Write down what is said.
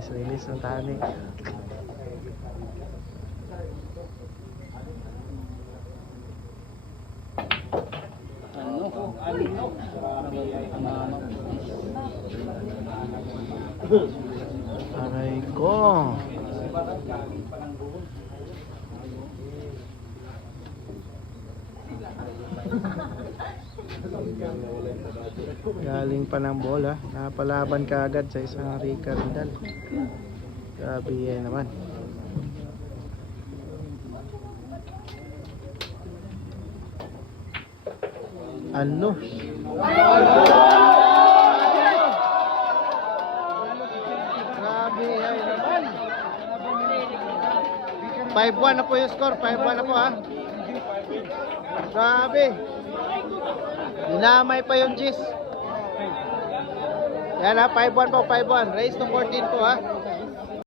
Release ng tali. Aray ko. Galing pa ng bola, napalaban ka agad sa isang Rica Rindal. Grabe yan naman. Ano? Grabe yan naman. 5-1 na po yung score, 5-1 na po ha. Grabe. Dinamay pa yung Gis. Yan ha, 5-1 po, 5-1. Raise to 14 po ha.